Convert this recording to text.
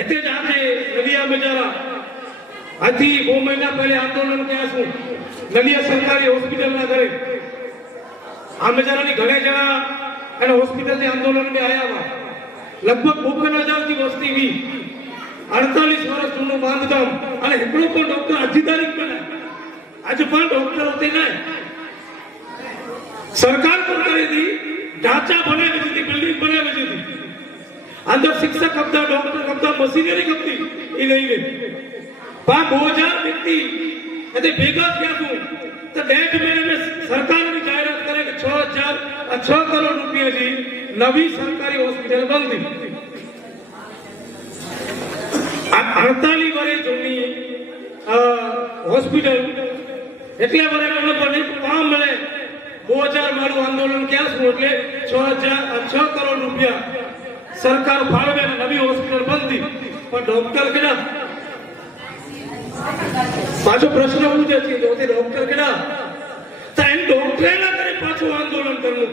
એટલે જ આપણે નલિયા બજારા. આથી બહુ મહિના પહેલા આંદોલન ક્યાં છું. નલિયા સરકારી હોસ્પિટલના ઘરે. આ બજારાની ઘણે જણા અને હોસ્પિટલની આંદોલન મેં આવ્યા લગભગ બોપન હજારથી વસ્તી વી. અડતાલીસ વર્ષ જૂનું બાંધકામ. અને એકડો પણ ડોક્ટર હજી તારીખ પણ આજે પણ ડોક્ટર હોતી નહીં સરકાર પણ કરી હતી. ઢાંચા બનાવી દીધી, બિલ્ડિંગ બનાવી દીધી. અંદર શિક્ષક હતા ડોક્ટર મશીનરી હતી એ લઈ લે. પા બહુ હજાર વ્યક્તિ. અને ભેગા થયા તું તો બેંક મહિને સરકારની જાહેરાત કરે કે છ હજાર છ કરોડ રૂપિયાની નવી સરકારી હોસ્પિટલ બનતી. આ અડતાલીસ વર્ષ જૂની હોસ્પિટલ. એટલે વર્ષ મને પણ કામ મળે. બહુ હજાર મારું આંદોલન ક્યાં શું એટલે છ હજાર છ કરોડ રૂપિયા સરકાર ફાળવે નવી હોસ્પિટલ બનતી. પણ ડોક્ટર કેના પાછો પ્રશ્ન પૂછે છે ડોક્ટર કેના તો એમ ડોક્ટરે ના કરે પાછું આંદોલન કરવું